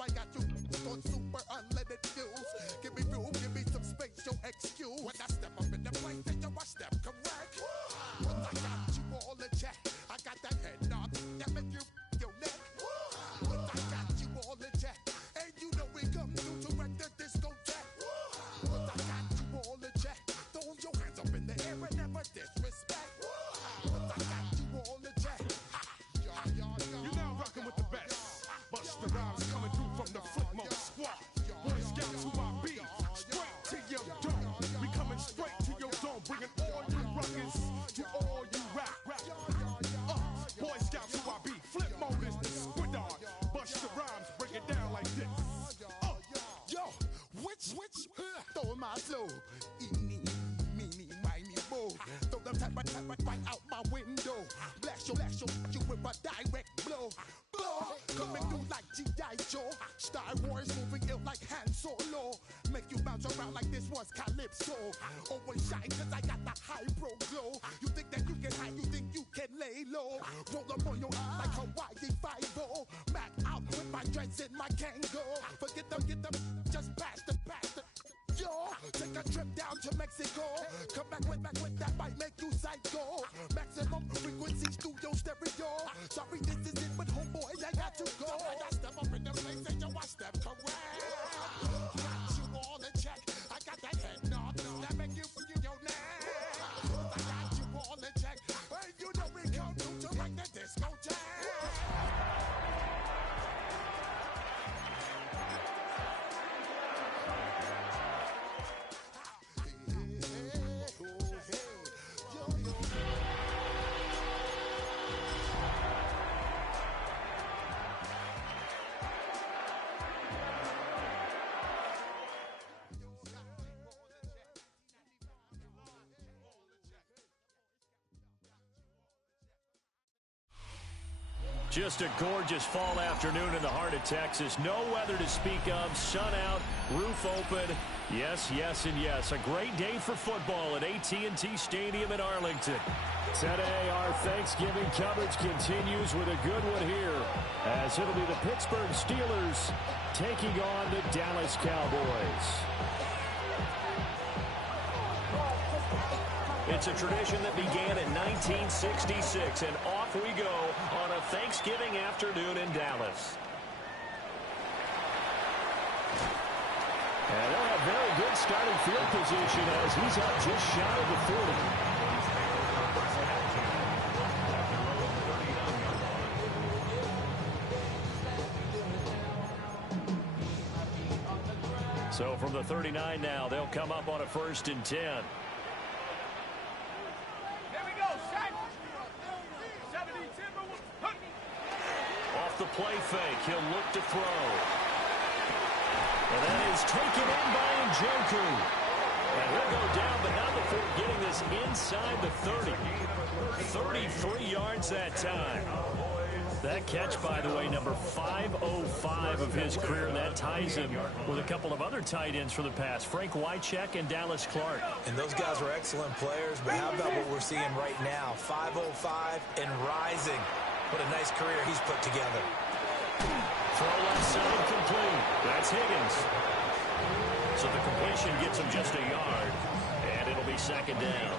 I got you on super unleaded fuels. Give me room, give me some space, your excuse. When I step up in the place, then I step correct. But I got you all in check. I got that head knob that make you your neck. But I got you all in check. And you know we come through to wreck the discotheque. But I got you all in check. Throw your hands up in the air and never disrespect. But I got you all in check. You're now rocking with the best. Busta Rhymes coming through from the Flip Mode Squad. Boy Scouts who I be. Straight to your dome. We coming straight to your dome. Bringing all you ruckus to all you rap. Boy Scouts who I be. Flip Mode is the squid dog. Busta Rhymes break it down like this. Yo, which, throw my flow. Eeny, meeny, miny, mo. Throw them type right out my window. Blast you with a direct blow. Coming through like G.I. Joe. Star Wars moving ill like Han Solo. Make you bounce around like this was Calypso. Always shine cause I got the high pro glow. You think that you can hide, you think you can lay low. Roll up on your eye like Hawaii 5-0. Mac out with my dreads in my Kango. Forget them, just pass the. Yo, take a trip down to Mexico. Come back with that might make you psycho. Maximum frequency studio stereo. Sorry, this is it, but homeboy, I got to go. I step up in the place and yo, I step correct. Got you all in check. I got that head knob that make you forget your name. I got you all in check. And you know we come through to wreck the discotheque. Just a gorgeous fall afternoon in the heart of Texas. No weather to speak of. Sun out, roof open. Yes, yes, and yes. A great day for football at AT&T Stadium in Arlington. Today, our Thanksgiving coverage continues with a good one here, as it'll be the Pittsburgh Steelers taking on the Dallas Cowboys. It's a tradition that began in 1966, and off we go on a Thanksgiving afternoon in Dallas. And they'll have very good starting field position as he's up just shy of the 40. So from the 39 now, they'll come up on a 1st and 10. Off the play fake, he'll look to throw. And that is taken in by Njoku. And he'll go down, but not before getting this inside the 30. 33 yards that time. That catch, by the way, number 505 of his career. That ties him with a couple of other tight ends for the past, Frank Wycheck and Dallas Clark. And those guys were excellent players, but how about what we're seeing right now? 505 and rising. What a nice career he's put together. Throw left side complete. That's Higgins. So the completion gets him just a yard, and it'll be 2nd down.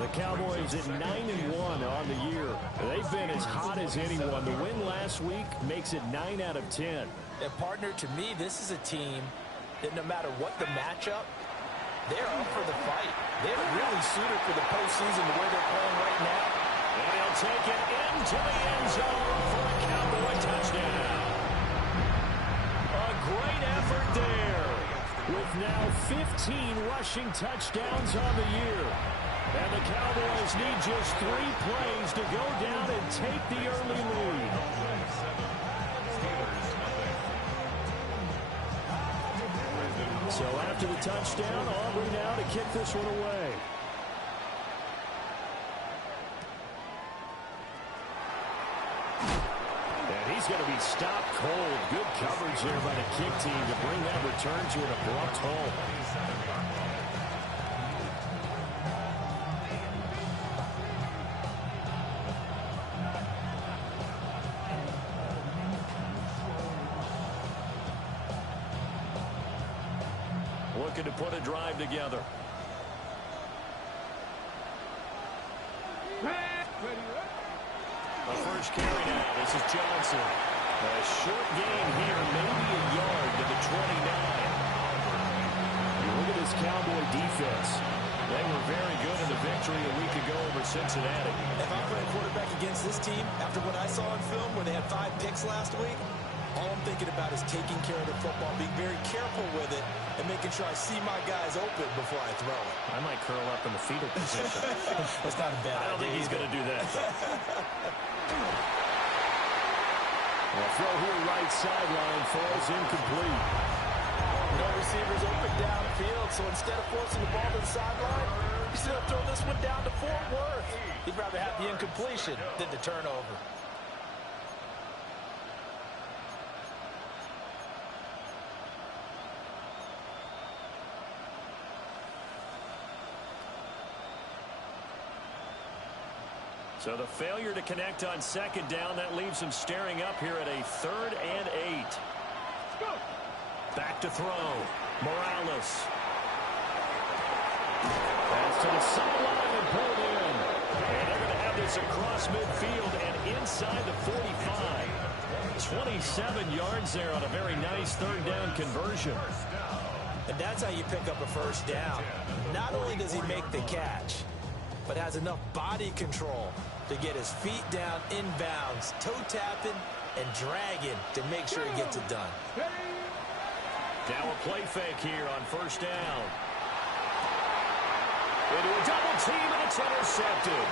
The Cowboys at 9-1 on the year. They've been as hot as anyone. The win last week makes it 9 out of 10. And partner, to me, this is a team that no matter what the matchup, they're up for the fight. They're really suited for the postseason the way they're playing right now. And he'll take it into the end zone for a Cowboy touchdown. A great effort there, with now 15 rushing touchdowns on the year. And the Cowboys need just 3 plays to go down and take the early lead. So after the touchdown, Aubrey now to kick this one away. And he's going to be stopped cold. Good coverage there by the kick team to bring that return to an abrupt halt. looking to put a drive together. The first carry now. This is Johnson. A short gain here, maybe a yard to the 29. You look at this Cowboy defense. They were very good in the victory a week ago over Cincinnati. If I'm playing quarterback against this team, after what I saw on film where they had 5 picks last week, all I'm thinking about is taking care of the football, being very careful with it, and making sure I see my guys open before I throw it. I might curl up in the fetal position. That's not a bad idea. I don't think he's going to do that, though. The throw here right sideline falls incomplete. No receivers open downfield, so instead of forcing the ball to the sideline, he's going to throw this one down to Fort Worth. He'd rather have the incompletion than the turnover. So the failure to connect on second down, that leaves him staring up here at a 3rd and 8. Back to throw. Morales. Pass to the sideline and pulled in. And they're going to have this across midfield and inside the 45. 27 yards there on a very nice 3rd down conversion. And that's how you pick up a first down. Not only does he make the catch, but has enough body control to get his feet down inbounds, toe tapping and dragging to make sure he gets it done. Now a play fake here on first down. Into a double team, and it's intercepted.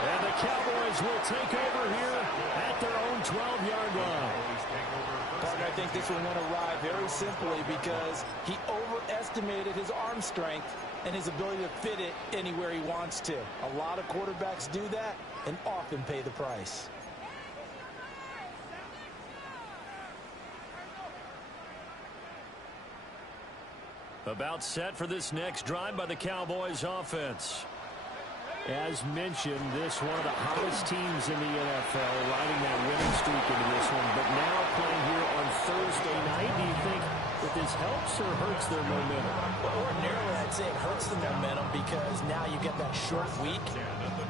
And the Cowboys will take over here at their own 12-yard line. Partner, I think this one went awry very simply because he overestimated his arm strength and his ability to fit it anywhere he wants to. A lot of quarterbacks do that and often pay the price. About set for this next drive by the Cowboys offense. As mentioned, this one of the hottest teams in the NFL, riding that winning streak into this one, but now playing here on Thursday night. Do you think that this helps or hurts their momentum? Well, ordinarily, I'd say it hurts the momentum because now you get that short week.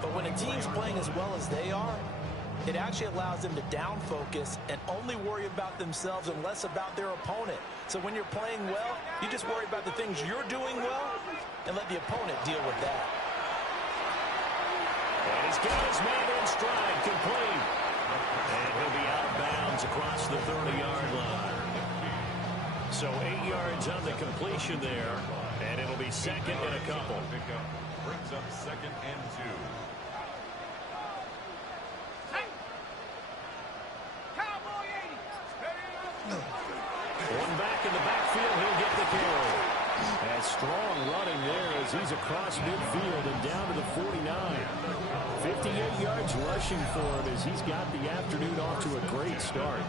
But when a team's playing as well as they are, it actually allows them to down focus and only worry about themselves and less about their opponent. So when you're playing well, you just worry about the things you're doing well and let the opponent deal with that. And he's got his man in stride, complete. And he'll be out of bounds across the 30-yard line. So 8 yards on the completion there, and it'll be second and a couple. Brings up 2nd and 2. One back in the backfield, he'll get the carry. And strong running there as he's across midfield and down to the 49. 58 yards rushing for him as he's got the afternoon off to a great start.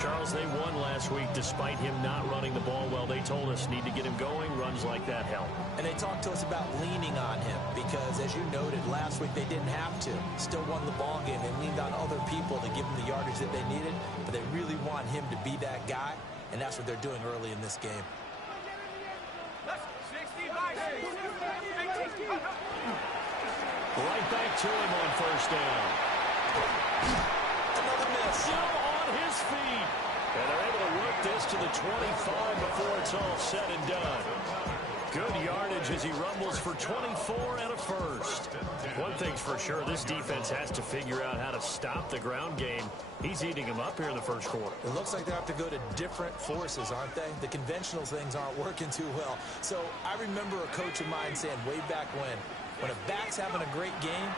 Charles, they won last week despite him not running the ball well. They told us need to get him going. Runs like that help. And they talked to us about leaning on him because, as you noted, last week they didn't have to. Still won the ball game. They leaned on other people to give them the yardage that they needed, but they really want him to be that guy, and that's what they're doing early in this game. Right back to him on first down. Another miss. Still on his feet. And they're able to work this to the 25 before it's all said and done. Good yardage as he rumbles for 24 and a first. One thing's for sure, this defense has to figure out how to stop the ground game. He's eating him up here in the first quarter. It looks like they have to go to different forces, aren't they? The conventional things aren't working too well. So I remember a coach of mine saying way back when a back's having a great game,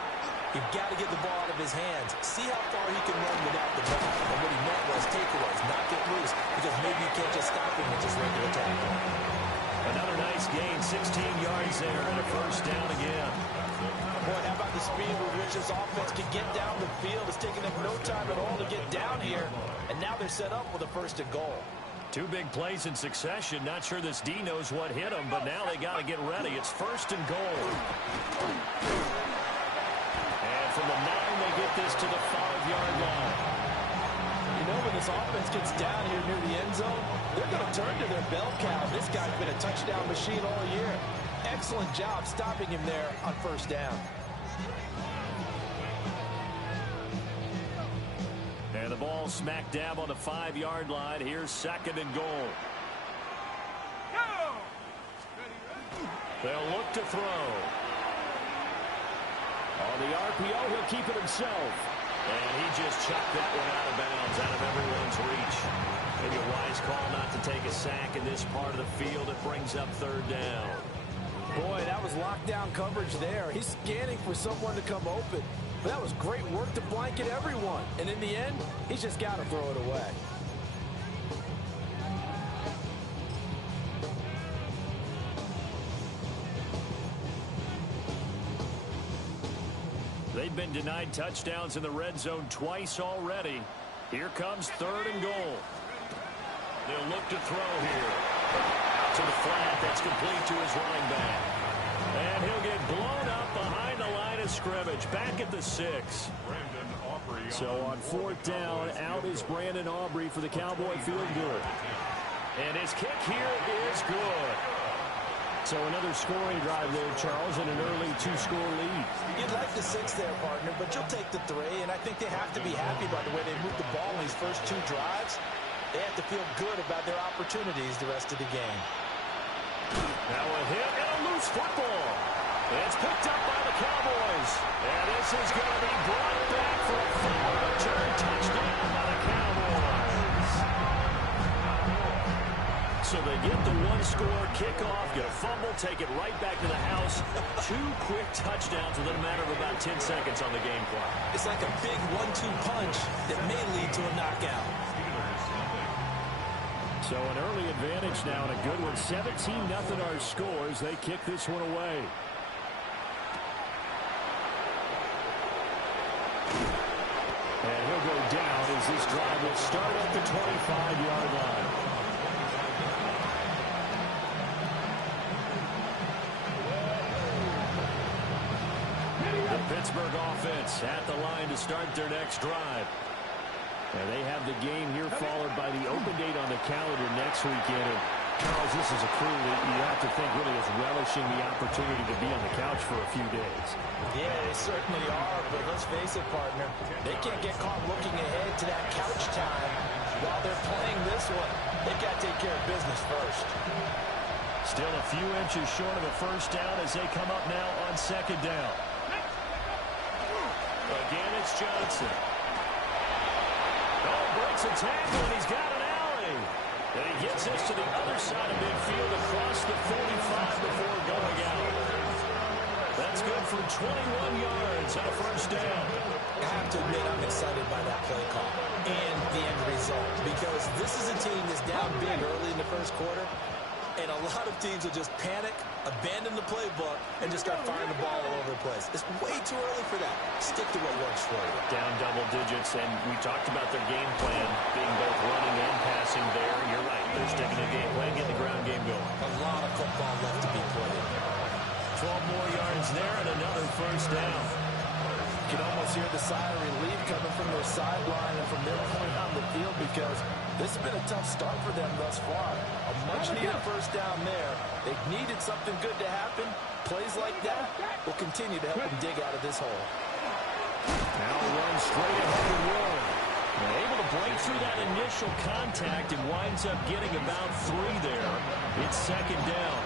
you've got to get the ball out of his hands. See how far he can run without the ball. And what he meant was takeaways, not get loose, because maybe you can't just stop him with just regular tackle. Another nice gain, 16 yards there, and a first down again. Boy, how about the speed with which this offense can get down the field? It's taking them no time at all to get down here, and now they're set up with a first and goal. Two big plays in succession. Not sure this D knows what hit him, but now they got to get ready. It's first and goal. And from the 9, they get this to the 5-yard line. You know, when the this offense gets down here near the end zone, they're going to turn to their bell cow. This guy's been a touchdown machine all year. Excellent job stopping him there on first down. And the ball smack dab on the 5-yard line. Here's 2nd and goal. They'll look to throw. On the RPO, he'll keep it himself. And he just chucked that one out of bounds, out of everyone's reach. Maybe a wise call not to take a sack in this part of the field. It brings up 3rd down. Boy, that was lockdown coverage there. He's scanning for someone to come open. But that was great work to blanket everyone. And in the end, he's just got to throw it away. They've been denied touchdowns in the red zone twice already. Here comes 3rd and goal. They'll look to throw here. Out to the flat. That's complete to his running back. And he'll get blown up behind the line of scrimmage. Back at the 6. So on 4th down, out is Brandon Aubrey for the Cowboy field goal. And his kick here is good. So another scoring drive there, Charles, and an early 2-score lead. You'd like the 6 there, partner, but you'll take the 3, and I think they have to be happy by the way they moved the ball in these first 2 drives. They have to feel good about their opportunities the rest of the game. Now a hit and a loose football. It's picked up by the Cowboys. And this is going to be brought back for a final return touchdown by the Cowboys. So they get the 1-score kickoff, get a fumble, take it right back to the house. 2 quick touchdowns within a matter of about 10 seconds on the game clock. It's like a big 1-2 punch that may lead to a knockout. So an early advantage now and a good one. 17-0 our scores. They kick this one away. And he'll go down as this drive will start at the 25-yard line. The Pittsburgh offense at the line to start their next drive. And they have the game here followed by the open date on the calendar next weekend. And Charles, this is a crew that you have to think really is relishing the opportunity to be on the couch for a few days. Yeah, they certainly are, but let's face it, partner. They can't get caught looking ahead to that couch time while they're playing this one. They've got to take care of business first. Still a few inches short of a first down as they come up now on 2nd down. Again, it's Johnson. Oh, breaks a tackle, and he's got an alley. And he gets this to the other side of midfield across the 45 before going out. That's good for 21 yards on a first down. I have to admit I'm excited by that play call and the end result because this is a team that's down big early in the first quarter, and a lot of teams will just panic, abandon the playbook, and just start firing the ball all over the place. It's way too early for that. Stick to what works for you. Down double digits, and we talked about their game plan being both running and passing there. You're right. They're sticking to the game plan, getting the ground game going. A lot of football left to be played. 12 more yards there and another first down. You can almost hear the sigh of relief coming from their sideline and from their point on the field because this has been a tough start for them thus far. A much-needed first down there. They've needed something good to happen. Plays like that will continue to help them dig out of this hole. Now run straight ahead and roll. Able to break through that initial contact and winds up getting about 3 there. It's 2nd down.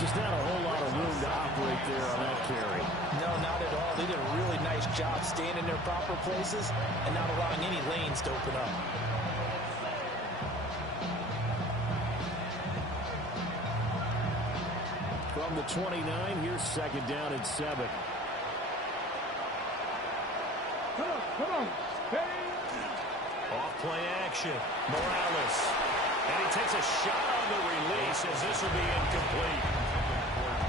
Just not a whole lot of room to operate there on that carry. No, not at all. They did a really nice job staying in their proper places and not allowing any lanes to open up. From the 29, here's 2nd down and 7. Come on. Hey. Off play action. Morales. And he takes a shot on the release as this will be incomplete.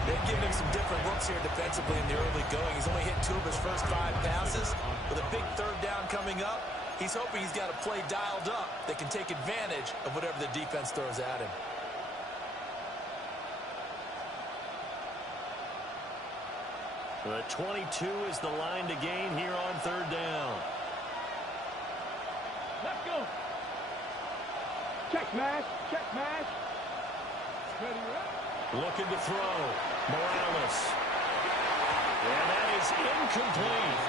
They've given him some different looks here defensively in the early going. He's only hit 2 of his first 5 passes. With a big 3rd down coming up, he's hoping he's got a play dialed up that can take advantage of whatever the defense throws at him. The 22 is the line to gain here on 3rd down. Check mash. Check mash. Looking to throw. Morales. And that is incomplete.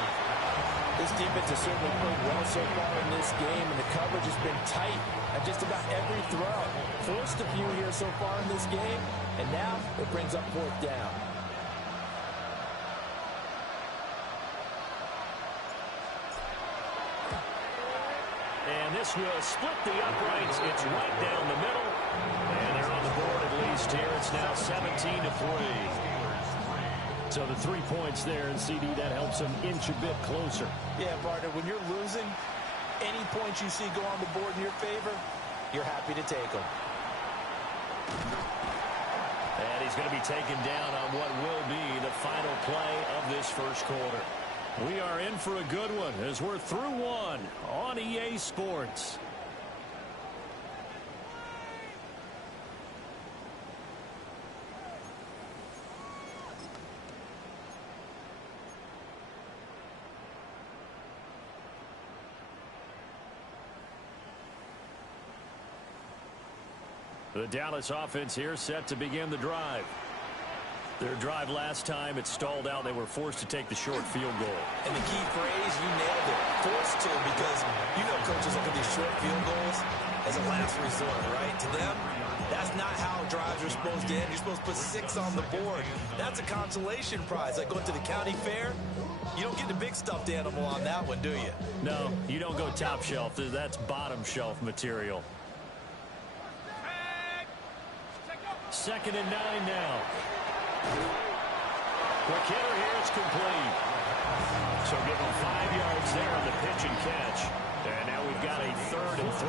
This defense has certainly played well so far in this game, and the coverage has been tight at just about every throw. Forced a few here so far in this game, and now it brings up fourth down. And this will split the uprights. It's right down the middle. And they're on the board at least here. It's now 17-3. So the 3 points there, and CD, that helps them inch a bit closer. Yeah, partner, when you're losing, any points you see go on the board in your favor, you're happy to take them. And he's going to be taken down on what will be the final play of this first quarter. We are in for a good one as we're through one on EA Sports. The Dallas offense here set to begin the drive. Their drive last time, it stalled out. They were forced to take the short field goal. And the key phrase, you nailed it, forced to, because you know coaches look at these short field goals as a last resort, right? To them, that's not how drives are supposed to end. You're supposed to put 6 on the board. That's a consolation prize. Like going to the county fair, you don't get the big stuffed animal on that one, do you? No, you don't go top shelf. That's bottom shelf material. 2nd and 9 now. Quick hitter here, it's complete. So give him 5 yards there on the pitch and catch. And now we've got a 3rd and 3.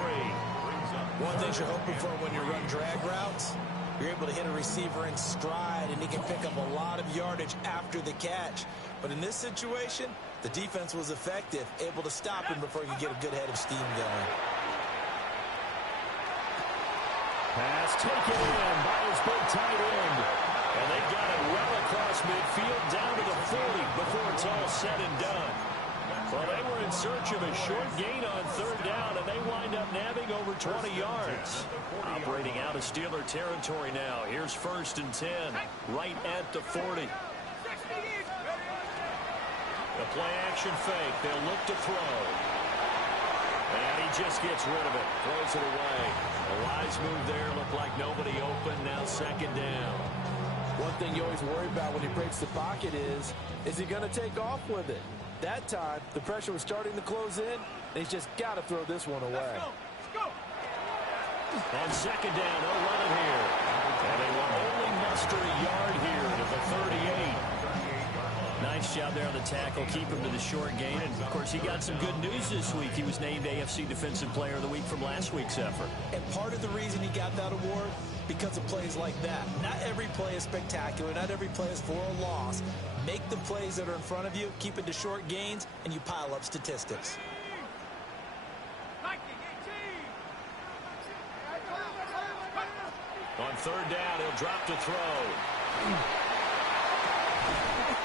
One thing you're hoping for when you run drag routes, you're able to hit a receiver in stride, and he can pick up a lot of yardage after the catch. But in this situation, the defense was effective, able to stop him before he could get a good head of steam going. Pass taken in by his big tight end. And they got it well across midfield down to the 40 before it's all said and done. Well, they were in search of a short gain on 3rd down, and they wind up nabbing over 20 yards. Operating out of Steeler territory now. Here's 1st and 10, right at the 40. The play-action fake. They'll look to throw. And he just gets rid of it. Throws it away. A wise move there. Looked like nobody open. Now 2nd down. One thing you always worry about when he breaks the pocket is he going to take off with it? That time, the pressure was starting to close in, and he's just got to throw this one away. Let's go. On 2nd down, no running here. And they will only muster a yard here to the 38. Nice job there on the tackle. Keep him to the short gain. And, of course, he got some good news this week. He was named AFC Defensive Player of the Week from last week's effort. And part of the reason he got that award, because of plays like that. Not every play is spectacular. Not every play is for a loss. Make the plays that are in front of you, keep it to short gains, and you pile up statistics. On 3rd down, he'll drop to throw.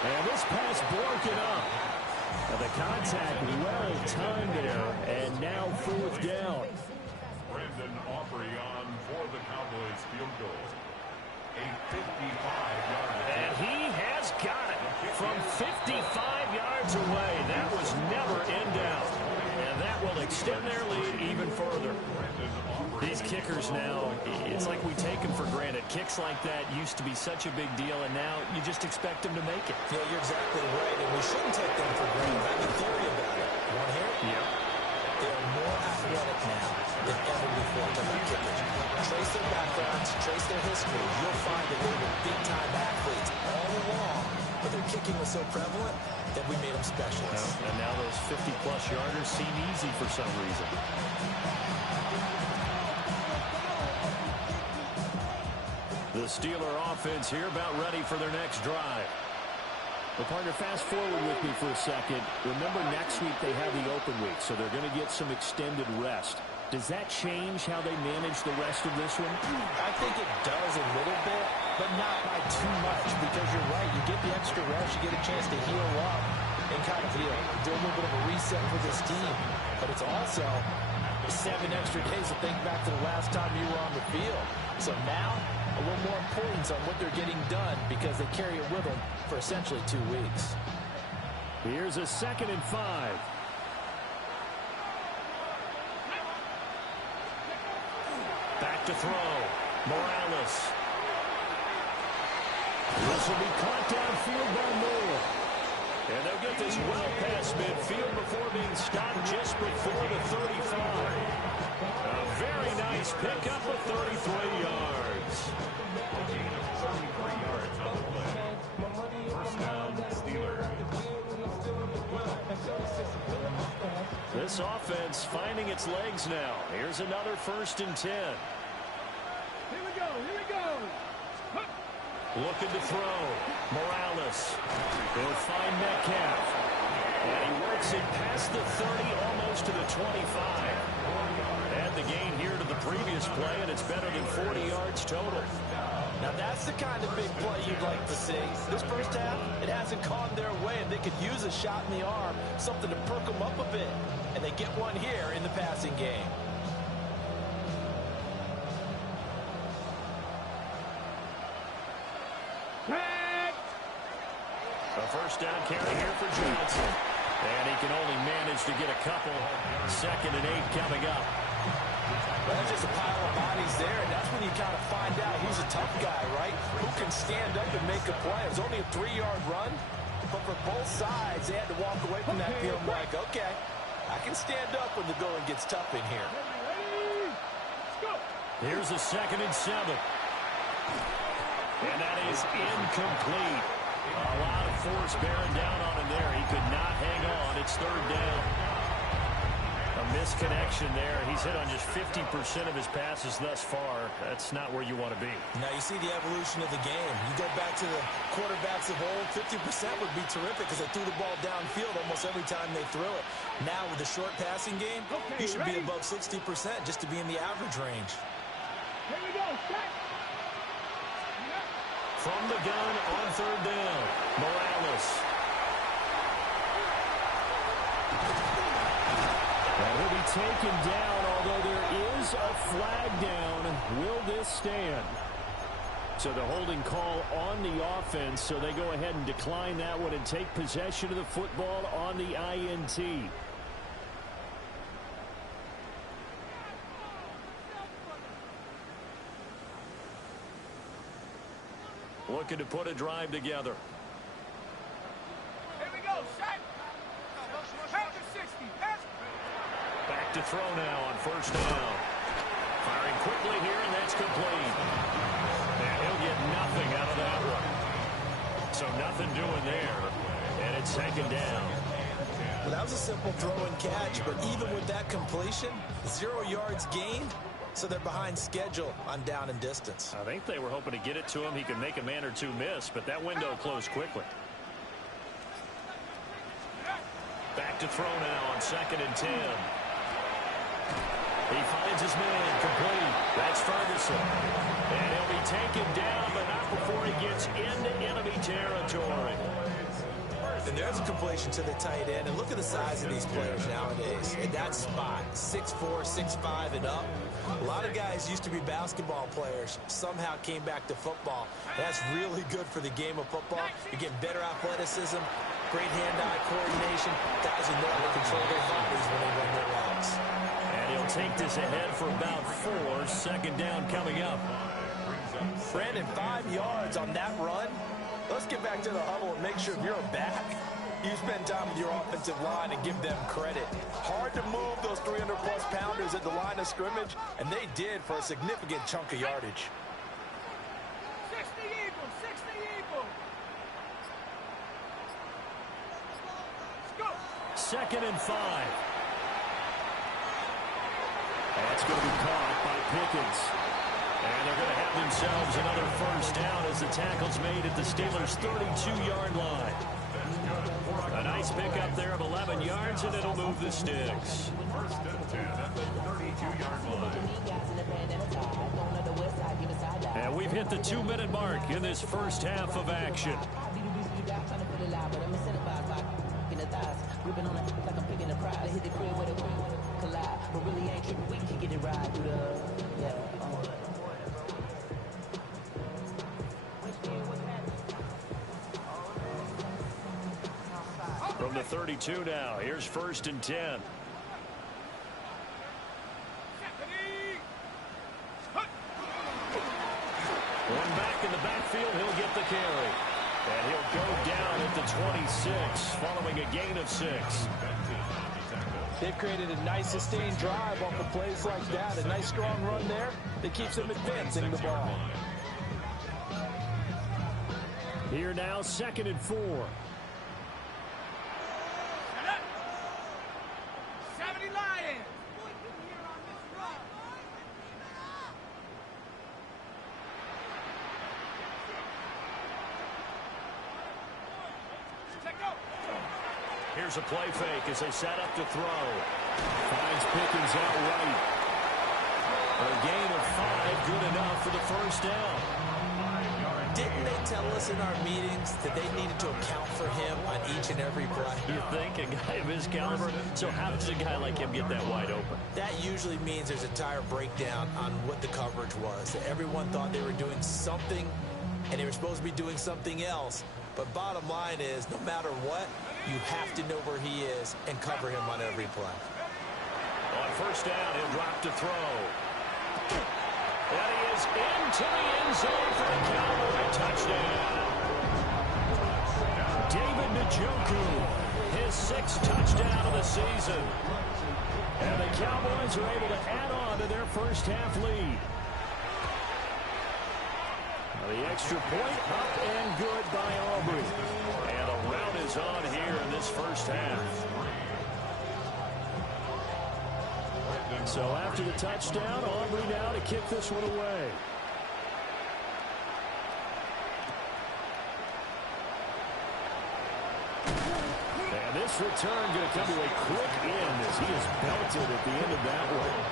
And this pass broken up. And the contact well timed there. And now 4th down. Brandon Aubrey on for the Cowboys field goal. A 55-yard attempt. And he has got it from 55 yards away. That was never in doubt. And that will extend their lead even further. These kickers now, it's like we take them for granted. Kicks like that used to be such a big deal, and now you just expect them to make it. Yeah, you're exactly right, and we shouldn't take them for granted. I have a theory about it. You want to hear it? Yeah. They are more athletic now than ever before in terms of kickers. Trace their backgrounds, trace their history. You'll find that they were big-time athletes all along, but their kicking was so prevalent that we made them specialists. And now those 50-plus yarders seem easy for some reason. The Steeler offense here about ready for their next drive. Well, partner, fast forward with me for a second. Remember, next week they have the open week, so they're going to get some extended rest. Does that change how they manage the rest of this one? I think it does a little bit, but not by too much, because you're right. You get the extra rest, you get a chance to heal up and kind of do a little bit of a reset for this team. But it's also 7 extra days to think back to the last time you were on the field. So now, a little more importance on what they're getting done because they carry it with them for essentially 2 weeks. Here's a 2nd and 5. Back to throw. Morales. This will be caught downfield by Moore. And they'll get this well past midfield before being stopped just before the 35. A very nice pickup of 33 yards. First down, Steelers. This offense finding its legs now. Here's another 1st and 10. Here we go. Looking to throw. Morales. He'll find Metcalf. And he works it past the 30, almost to the 25. Add the gain here to the previous play, and it's better than 40 yards total. Now that's the kind of big play you'd like to see. This first half, it hasn't gone their way, and they could use a shot in the arm, something to perk them up a bit. And they get one here in the passing game. A first down carry here for Johnson. And he can only manage to get a couple. 2nd and 8 coming up. Well, that's just a pile of bodies there, and that's when you kind of find out who's a tough guy, right? Who can stand up and make a play. It was only a 3-yard run, but for both sides, they had to walk away from that field like, okay, I can stand up when the going gets tough in here. Here's a 2nd and 7. And that is incomplete. A lot of force bearing down on him there. He could not hang on. It's 3rd down. A misconnection there. He's hit on just 50% of his passes thus far. That's not where you want to be. Now you see the evolution of the game. You go back to the quarterbacks of old, 50% would be terrific because they threw the ball downfield almost every time they threw it. Now with the short passing game, you should be above 60% just to be in the average range. Here we go. From the gun on 3rd down, Morales. And he'll be taken down, although there is a flag down. Will this stand? So the holding call on the offense, so they go ahead and decline that one and take possession of the football on the INT. Looking to put a drive together. Here we go. Shot. After 60. Back to throw now on 1st down. Firing quickly here, and that's complete. And he'll get nothing out of that one. So nothing doing there. And it's 2nd down. Well, that was a simple throw and catch, but even with that completion, 0 yards gained. So they're behind schedule on down and distance. I think they were hoping to get it to him. He could make a man or two miss, but that window closed quickly. Back to throw now on 2nd and 10. He finds his man complete. That's Ferguson. And he'll be taken down, but not before he gets into enemy territory. And there's a completion to the tight end. And look at the size of these players nowadays. In that spot, 6'4", 6'5", and up. A lot of guys used to be basketball players. Somehow came back to football. That's really good for the game of football. You get better athleticism, great hand-eye coordination. Guys who know how to control their bodies when they run their routes. And he'll take this ahead for about 4. 2nd down coming up. Brandon, 5 yards on that run. Let's get back to the huddle and make sure if you're a back, you spend time with your offensive line and give them credit. Hard to move those 300-plus pounders at the line of scrimmage, and they did for a significant chunk of yardage. 60 Eagles. 60 Eagles. Let's go. 2nd and 5. That's going to be caught by Pickens. And they're going to have themselves another 1st down as the tackle's made at the Steelers' 32-yard line. A nice pickup there of 11 yards, and it'll move the sticks. 1st and 10 at the 32-yard line. And we've hit the 2-minute mark in this first half of action. really ain't tripping. We can get it right through the, yeah. From the 32 now, here's 1st and 10. One back in the backfield, he'll get the carry. And he'll go down at the 26, following a gain of 6. They've created a nice sustained drive off of plays like that. A nice strong run there that keeps them advancing the ball. Here now, 2nd and 4. Here's a play fake as they set up to throw. Finds Pickens out right. A gain of 5, good enough for the 1st down. Didn't they tell us in our meetings that they needed to account for him on each and every play? You think a guy of his caliber? So how does a guy like him get that wide open? That usually means there's a entire breakdown on what the coverage was. Everyone thought they were doing something, and they were supposed to be doing something else. But bottom line is, no matter what, you have to know where he is and cover him on every play. On 1st down, he'll drop to throw. And he is into the end zone for the Cowboy touchdown. David Njoku, his 6th touchdown of the season. And the Cowboys are able to add on to their first half lead. The extra point up and good by Aubrey. And a rout is on here in this first half. So after the touchdown, Aubrey now to kick this one away. And this return going to come to a quick end as he is belted at the end of that one.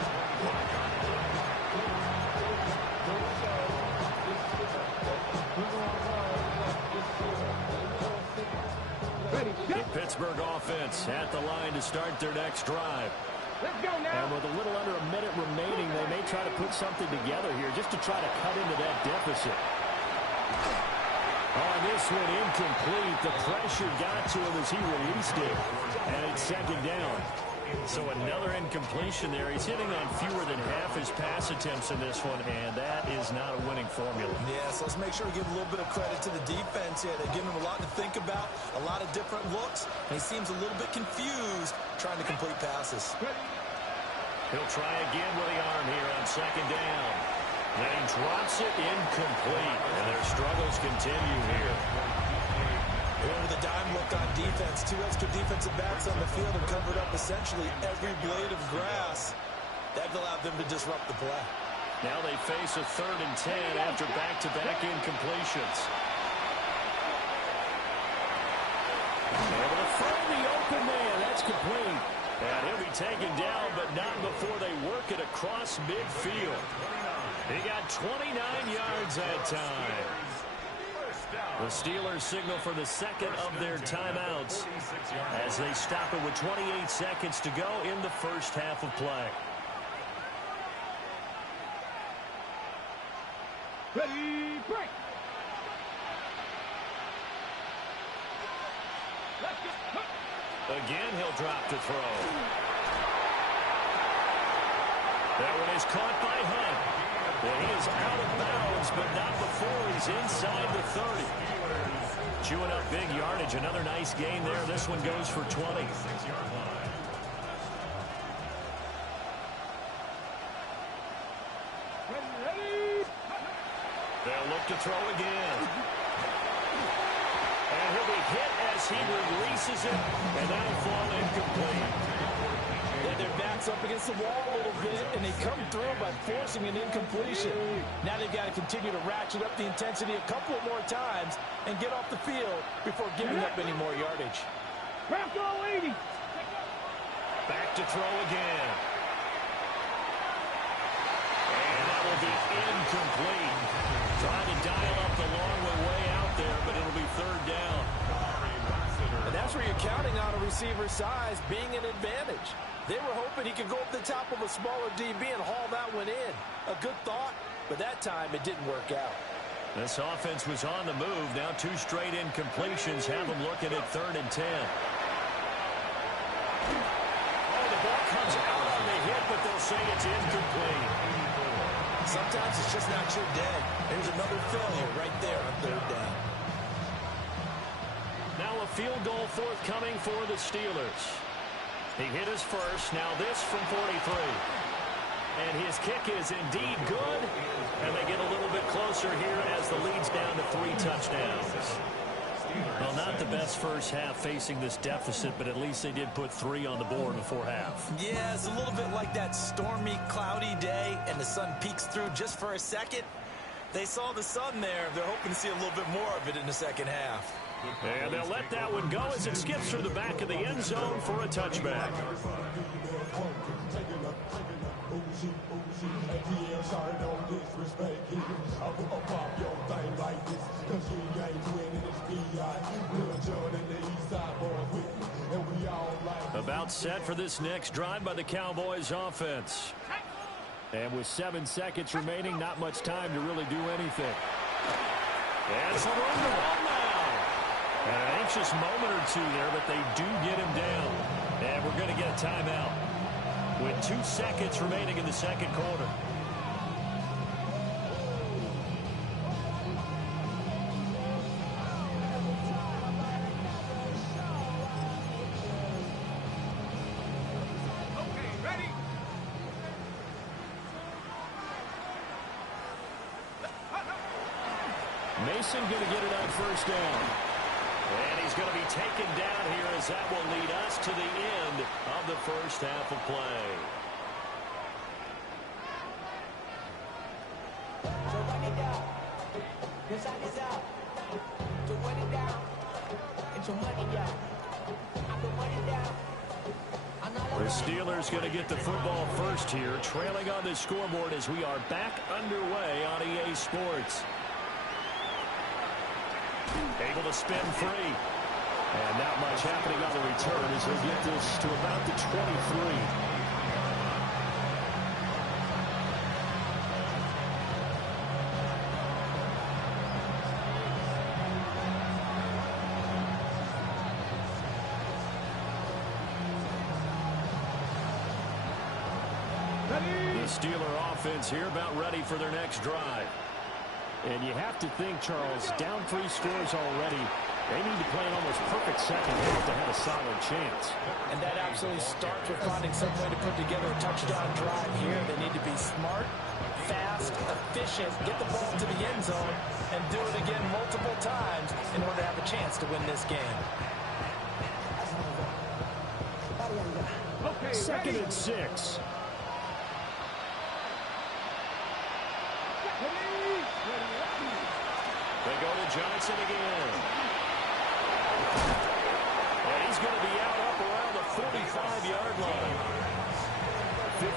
The Pittsburgh offense at the line to start their next drive. Let's go now. And with a little under a minute remaining, they may try to put something together here just to try to cut into that deficit. On this one, incomplete. The pressure got to him as he released it. And it's 2nd down. So another incompletion there. He's hitting on fewer than half his pass attempts in this one, and that is not a winning formula. Yeah, so let's make sure we give a little bit of credit to the defense here. They're giving him a lot to think about, a lot of different looks, and he seems a little bit confused trying to complete passes. He'll try again with the arm here on 2nd down. And he drops it incomplete, and their struggles continue here. Going with a dime look on defense. 2 extra defensive backs on the field and covered up essentially every blade of grass. That allowed them to disrupt the play. Now they face a 3rd and 10 after back-to-back incompletions. Able to find the open man. That's complete. And he'll be taken down, but not before they work it across midfield. He got 29 yards that time. The Steelers signal for the 2nd of their timeouts as they stop it with 28 seconds to go in the first half of play. Ready, break. Again, he'll drop to throw. That one is caught by Hunt. Well, he is out of bounds, but not before he's inside the 30. Chewing up big yardage. Another nice gain there. This one goes for 20. They'll look to throw again. And he'll be hit as he releases it, and that'll fall incomplete. Yeah, their back's up against the wall a little bit, and they come through by forcing an incompletion. Now they've got to continue to ratchet up the intensity a couple of more times and get off the field before giving up any more yardage. Back to 80. Back to throw again. And that will be incomplete. Trying to dial up the long way out there, but it'll be 3rd down. And that's where you're counting on a receiver's size being an advantage. They were hoping he could go up the top of a smaller DB and haul that one in. A good thought, but that time it didn't work out. This offense was on the move. Now 2 straight incompletions have them looking at 3rd and 10. Oh, the ball comes out on the hit, but they'll say it's incomplete. Sometimes it's just not your day. There's another failure right there on 3rd down. Now a field goal forthcoming for the Steelers. He hit his first. Now this from 43. And his kick is indeed good. And they get a little bit closer here as the lead's down to 3 touchdowns. Well, not the best first half facing this deficit, but at least they did put 3 on the board before half. Yeah, it's a little bit like that stormy, cloudy day, and the sun peeks through just for a second. They saw the sun there. They're hoping to see a little bit more of it in the second half. And they'll let that one go as it skips through the back of the end zone for a touchback. About set for this next drive by the Cowboys offense. And with 7 seconds remaining, not much time to really do anything. And so we're on the ball now. An anxious moment or two there, but they do get him down. And we're going to get a timeout with 2 seconds remaining in the second quarter. Mason going to get it on first down. And he's going to be taken down here as that will lead us to the end of the first half of play. So run it down. Your side is out. So run it down. Get your money down. I can run it down. The Steelers going to get the football first here, trailing on the scoreboard as we are back underway on EA Sports. Able to spin free. And not much happening on the return as they get this to about the 23. The Steeler offense here about ready for their next drive. And you have to think, Charles, down 3 scores already. They need to play an almost perfect second half to have a solid chance. And that absolutely starts with finding some way to put together a touchdown drive here. They need to be smart, fast, efficient, get the ball to the end zone, and do it again multiple times in order to have a chance to win this game. Second and 6. They go to Johnson again. And he's going to be out up around the 45-yard line.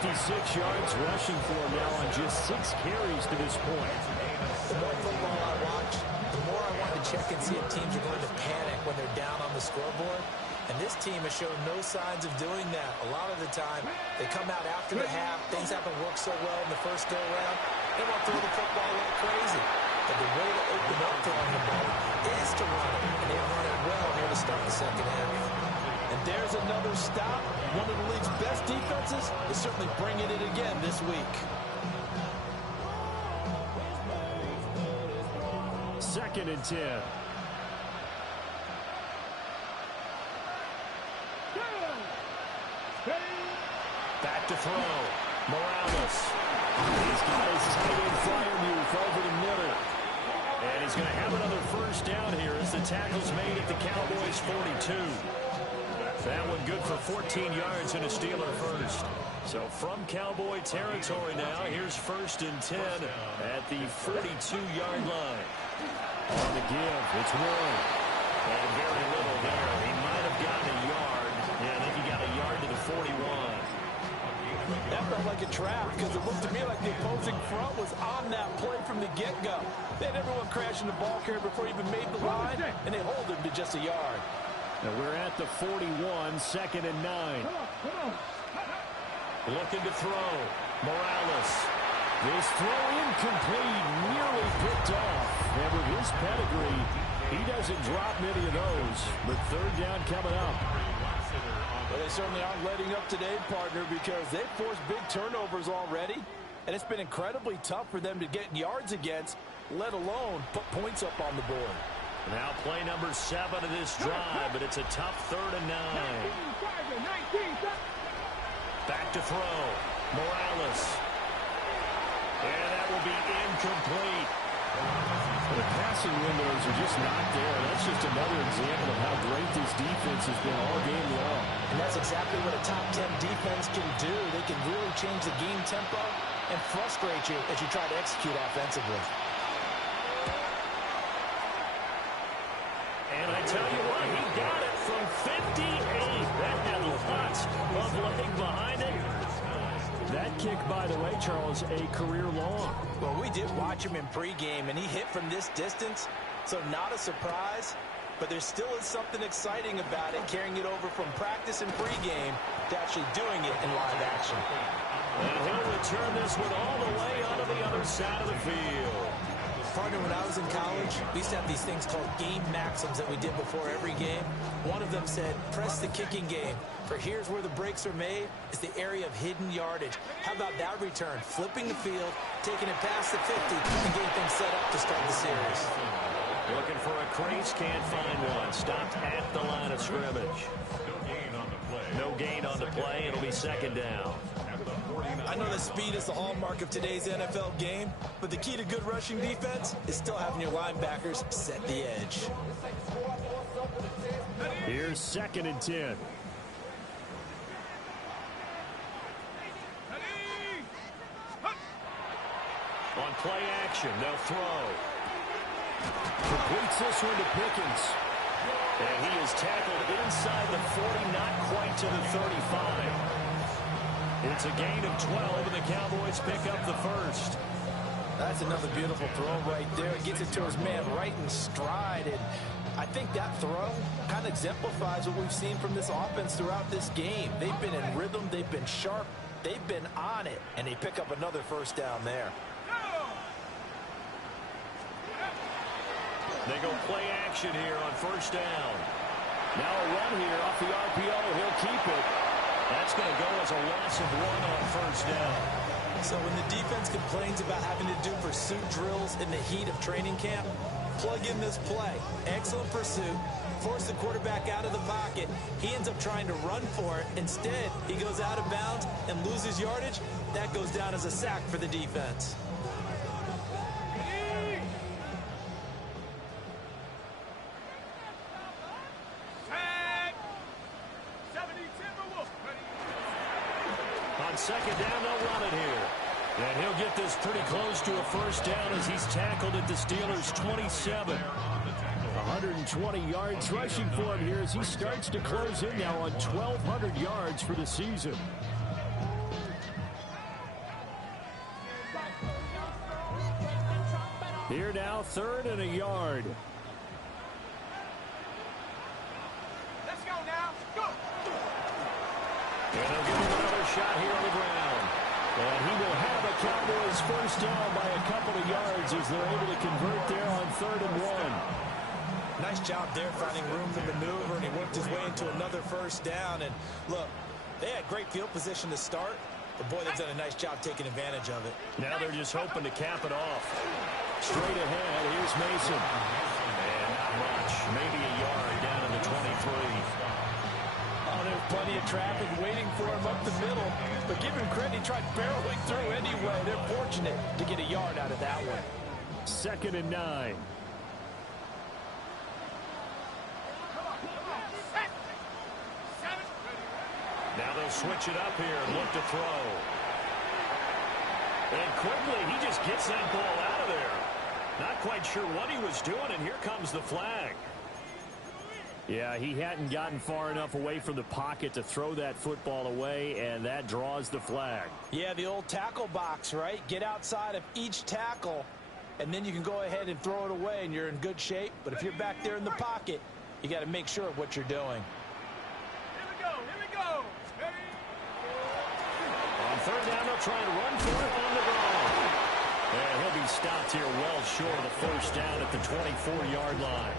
56 yards rushing for him now on just 6 carries to this point. The more football I watch, the more I want to check and see if teams are going to panic when they're down on the scoreboard. And this team has shown no signs of doing that. A lot of the time, they come out after the half. Things haven't worked so well in the first go-around. They want to throw the football a little crazy. But the way to open up throwing the ball is to run it. And they've run it well here to start the second half. And there's another stop. One of the league's best defenses is certainly bringing it again this week. Second and 10. Back to throw. Morales. He's got his tight end Fryermuth over the middle. And he's going to have another first down here as the tackle's made at the Cowboys 42. That one good for 14 yards and a Steeler first. So from Cowboy territory now, here's first and 10 at the 42-yard line. On the give, it's Warren. And very little there. He might have gotten a yard. Yeah, I think he got a yard to the 41. That felt like a trap because it looked to me like the opposing front was on that play from the get-go. They had everyone crashing the ball carrier before he even made the line, and they hold him to just a yard. Now we're at the 41, second and 9. Looking to throw. Morales. This throw incomplete, nearly picked off. And with his pedigree, he doesn't drop many of those. But third down coming up. Well, they certainly aren't letting up today, partner, because they've forced big turnovers already. And it's been incredibly tough for them to get yards against, let alone put points up on the board. Now play number 7 of this drive, but it's a tough 3rd and 9. Back to throw. Morales. And that will be incomplete. The passing windows are just not there. That's just another example of how great this defense has been all game long. And that's exactly what a top 10 defense can do. They can really change the game tempo and frustrate you as you try to execute offensively. And I tell you what, he got it from 58. That had lots of leg behind it. That kick, by the way, Charles, a career long. Well, we did watch him in pregame, and he hit from this distance, so not a surprise. But there still is something exciting about it, carrying it over from practice and pregame to actually doing it in live action. And he'll return this one all the way onto the other side of the field. Partner, when I was in college, we used to have these things called game maxims that we did before every game. One of them said, press the kicking game. For here's where the breaks are made, is the area of hidden yardage. How about that return? Flipping the field, taking it past the 50, and getting things set up to start the series. Looking for a crease, can't find one. Stopped at the line of scrimmage. No gain on the play. It'll be 2nd down. I know that speed is the hallmark of today's NFL game, but the key to good rushing defense is still having your linebackers set the edge. Here's 2nd and 10. On play action, they'll throw. Completes this one to Pickens. And he is tackled inside the 40, not quite to the 35. It's a gain of 12, and the Cowboys pick up the first. That's another beautiful throw right there. It gets it to his man right in stride, and I think that throw kind of exemplifies what we've seen from this offense throughout this game. They've been in rhythm, they've been sharp, they've been on it, and they pick up another first down there. They go play action here on 1st down. Now a run here off the RPO. He'll keep it. That's going to go as a loss of 1 on 1st down. So when the defense complains about having to do pursuit drills in the heat of training camp, plug in this play. Excellent pursuit. Force the quarterback out of the pocket. He ends up trying to run for it. Instead, he goes out of bounds and loses yardage. That goes down as a sack for the defense. On 2nd down, they'll run it here. And he'll get this pretty close to a first down as he's tackled at the Steelers' 27. 120 yards rushing for him here as he starts to close in now on 1,200 yards for the season. Here now, 3rd and a yard. Let's go now. Go. And they'll give him another shot here on the ground. And he will have a Cowboys first down by a couple of yards as they're able to convert there on 3rd and 1. Nice job there finding room to maneuver, and he worked his way into another first down. And look, they had great field position to start, but boy, they've done a nice job taking advantage of it. Now they're just hoping to cap it off. Straight ahead, here's Mason. And not much, maybe a yard down in the 23. Oh, there's plenty of traffic waiting for him up the middle, but give him credit, he tried barreling through anyway. They're fortunate to get a yard out of that one. 2nd and 9. Now they'll switch it up here and look to throw. And quickly, he just gets that ball out of there. Not quite sure what he was doing, and here comes the flag. Yeah, he hadn't gotten far enough away from the pocket to throw that football away, and that draws the flag. Yeah, the old tackle box, right? Get outside of each tackle, and then you can go ahead and throw it away, and you're in good shape. But if you're back there in the pocket, you got to make sure of what you're doing. Here we go. Here we go. Ready? third down, they'll try and run for it on the ground. And he'll be stopped here well short of the first down at the 24-yard line.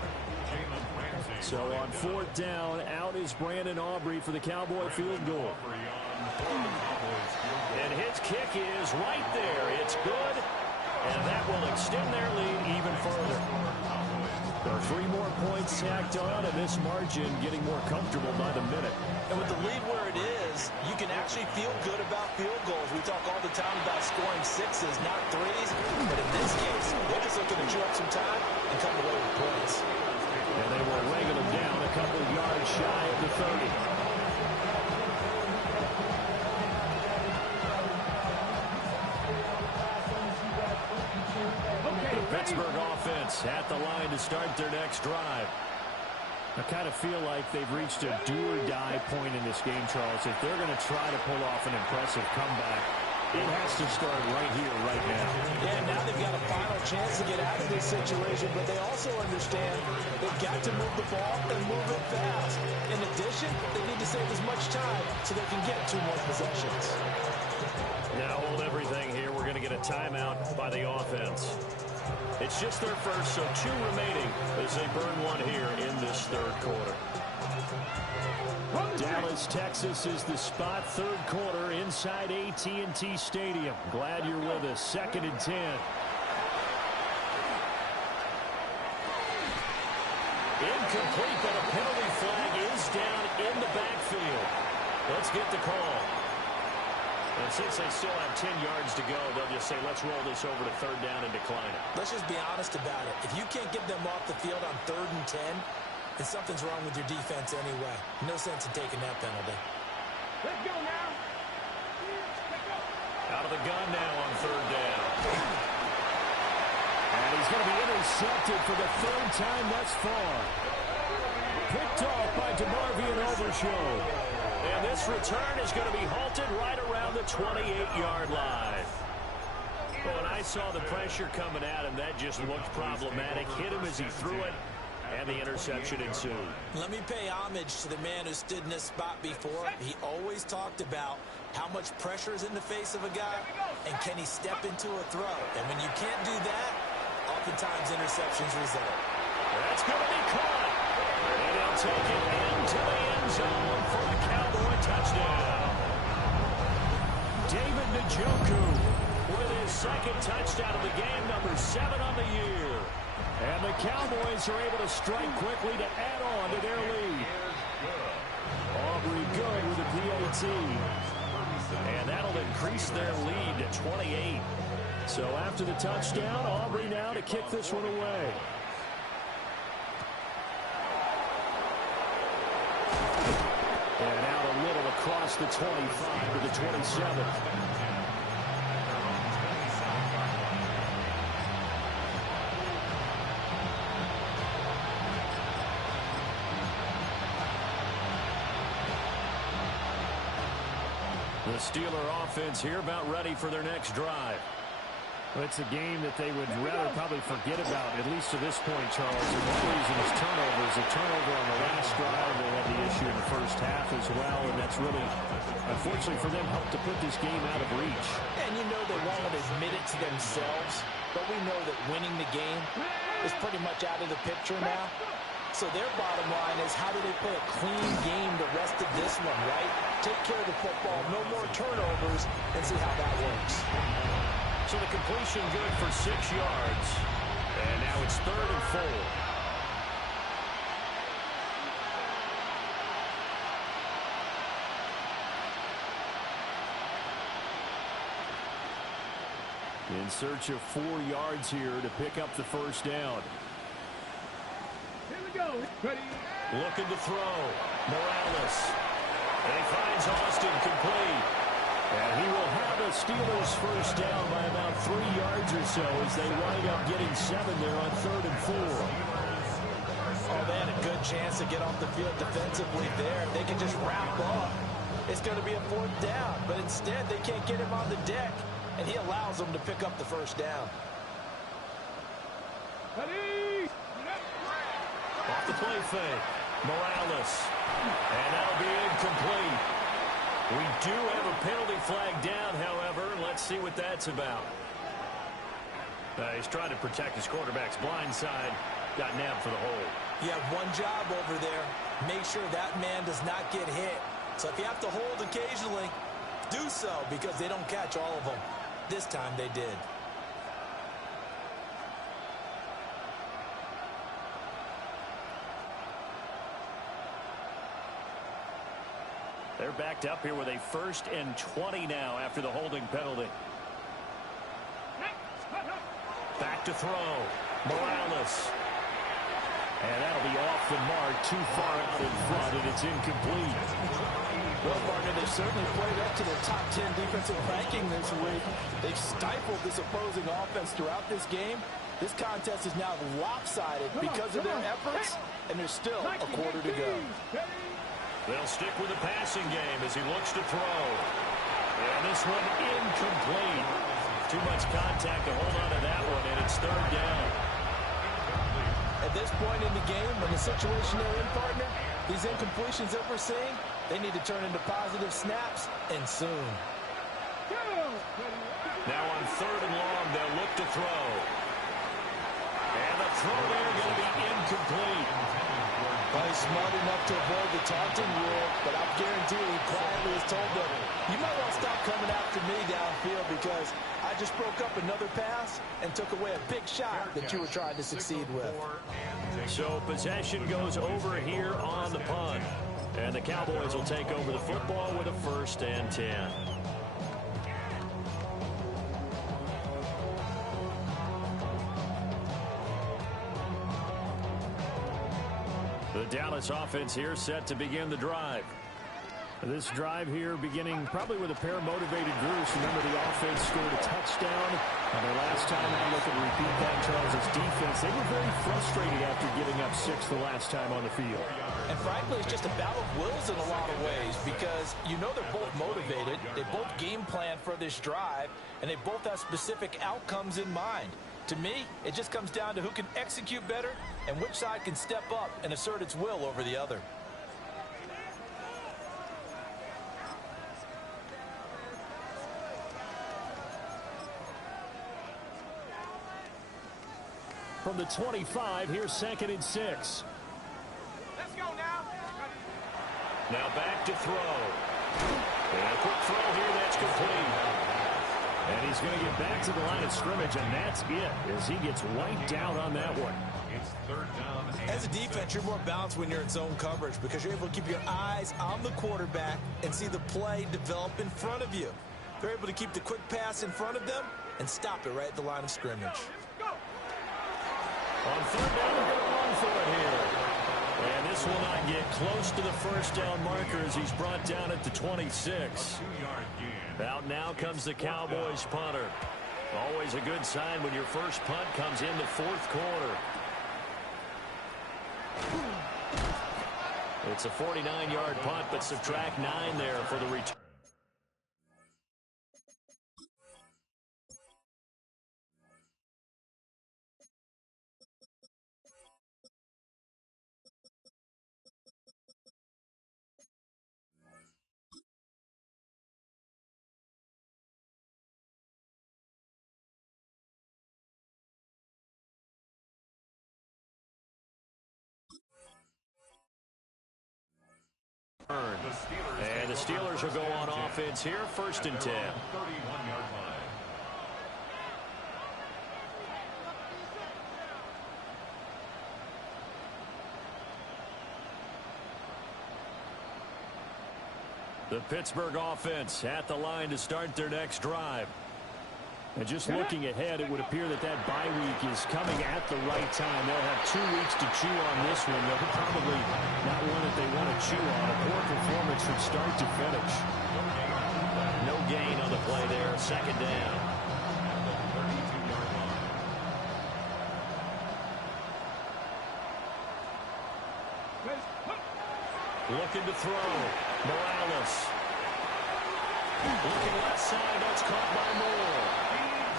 So on fourth down, out is Brandon Aubrey for the Cowboy field goal. And his kick is right there. It's good, and that will extend their lead even further. There are 3 more points tacked on, and this margin getting more comfortable by the minute. And with the lead where it is, you can actually feel good about field goals. We talk all the time about scoring 6s, not 3s. But in this case, they're just looking to chew up some time and come away with points. And they will wrangle him down a couple of yards shy of the 30. The Pittsburgh offense at the line to start their next drive. I kind of feel like they've reached a do-or-die point in this game, Charles. If they're going to try to pull off an impressive comeback, it has to start right here, right now. Yeah, now they've got a final chance to get out of this situation, but they also understand they've got to move the ball and move it fast. In addition, they need to save as much time so they can get 2 more possessions. Now hold everything here. We're going to get a timeout by the offense. It's just their first, so 2 remaining as they burn 1 here in this third quarter. Dallas, Texas is the spot, third quarter inside AT&T Stadium. Glad you're with us. 2nd and 10. Incomplete, but a penalty flag is down in the backfield. Let's get the call. And since they still have 10 yards to go, they'll just say, let's roll this over to third down and decline it. Let's just be honest about it. If you can't get them off the field on 3rd and 10, then something's wrong with your defense anyway. No sense in taking that penalty. Let's go now. Out of the gun now on third down. And he's going to be intercepted for the 3rd time thus far. Picked off by DeMarvion Overshow. And this return is going to be halted right around the 28-yard line. Well, when I saw the pressure coming at him, that just looked problematic. Hit him as he threw it, and the interception ensued. Let me pay homage to the man who stood in this spot before. He always talked about how much pressure is in the face of a guy, and can he step into a throw. And when you can't do that, oftentimes interceptions result. That's going to be caught. And they'll take it into the end zone for a Cowboy touchdown. David Njoku with his 2nd touchdown of the game, number 7 on the year. And the Cowboys are able to strike quickly to add on to their lead. Aubrey good with a PAT. And that'll increase their lead to 28. So after the touchdown, Aubrey now to kick this one away. And out a little across the 25 to the 27. The Steeler offense here about ready for their next drive. Well, it's a game that they would rather probably forget about, at least to this point, Charles. And one reason is turnovers. A turnover on the last drive. They had the issue in the first half as well, and that's really, unfortunately for them, helped to put this game out of reach. And you know they won't admit it to themselves, but we know that winning the game is pretty much out of the picture now. So their bottom line is, how do they play a clean game the rest of this one, right? Take care of the football, no more turnovers, and see how that works. So the completion good for 6 yards. And now it's 3rd and 4. In search of 4 yards here to pick up the first down. Here we go. Ready. Looking to throw. Morales. And he finds Austin complete. And he will have the Steelers first down by about 3 yards or so as they wind up getting 7 there on 3rd and 4. Oh, they had a good chance to get off the field defensively there. They can just wrap up. It's going to be a 4th down, but instead they can't get him on the deck, and he allows them to pick up the first down. Ready. Off the play fake. Morales. And that'll be incomplete. We do have a penalty flag down, however. Let's see what that's about. He's trying to protect his quarterback's blind side. Got nabbed for the hold. You have one job over there. Make sure that man does not get hit. So if you have to hold occasionally, do so, because they don't catch all of them. This time they did. They're backed up here with a 1st and 20 now after the holding penalty. Back to throw. Morales. And that'll be off the mark, too far out in front, and it's incomplete. Well, partner, they've certainly played up to their top 10 defensive ranking this week. They've stifled this opposing offense throughout this game. This contest is now lopsided because of their efforts, and there's still a quarter to go. They'll stick with the passing game as he looks to throw. And this one incomplete. Too much contact to hold on to that one, and it's 3rd down. At this point in the game, when the situation they're in, partner, these incompletions that we're seeing, they need to turn into positive snaps, and soon. Now on 3rd and long, they'll look to throw. And the throw there going to be incomplete. Well, he's smart enough to avoid the taunting rule, but I guarantee he quietly has told them, you might want to stop coming after me downfield because I just broke up another pass and took away a big shot that you were trying to succeed with. So possession goes over here on the punt. And the Cowboys will take over the football with a 1st and 10. The Dallas offense here set to begin the drive. This drive here beginning probably with a pair of motivated groups. Remember, the offense scored a touchdown. And their last time out, look at repeat that, Charles' defense. They were very frustrated after giving up 6 the last time on the field. And frankly, it's just a battle of wills in a lot of ways because you know they're both motivated. They both game plan for this drive, and they both have specific outcomes in mind. To me, it just comes down to who can execute better and which side can step up and assert its will over the other. From the 25, here's 2nd and 6. Let's go now. Now back to throw. And a quick throw here, that's complete. And he's going to get back to the line of scrimmage, and that's it as he gets wiped out on that one. It's 3rd down. As a defense, you're more balanced when you're in zone coverage because you're able to keep your eyes on the quarterback and see the play develop in front of you. They're able to keep the quick pass in front of them and stop it right at the line of scrimmage. On 3rd down, they're going to run for it here. And this will not get close to the 1st down marker as he's brought down at the 26. Out now comes the Cowboys punter. Always a good sign when your first punt comes in the 4th quarter. It's a 49-yard punt, but subtract 9 there for the return. And the Steelers will go on offense here, 1st and 10. 31-yard line. The Pittsburgh offense at the line to start their next drive. And just looking ahead, it would appear that that bye week is coming at the right time. They'll have 2 weeks to chew on this one. They'll probably not one that they want to chew on. A poor performance from start to finish. No gain on the play there. 2nd down. Looking to throw. Morales. Looking left side. That's caught by Moore.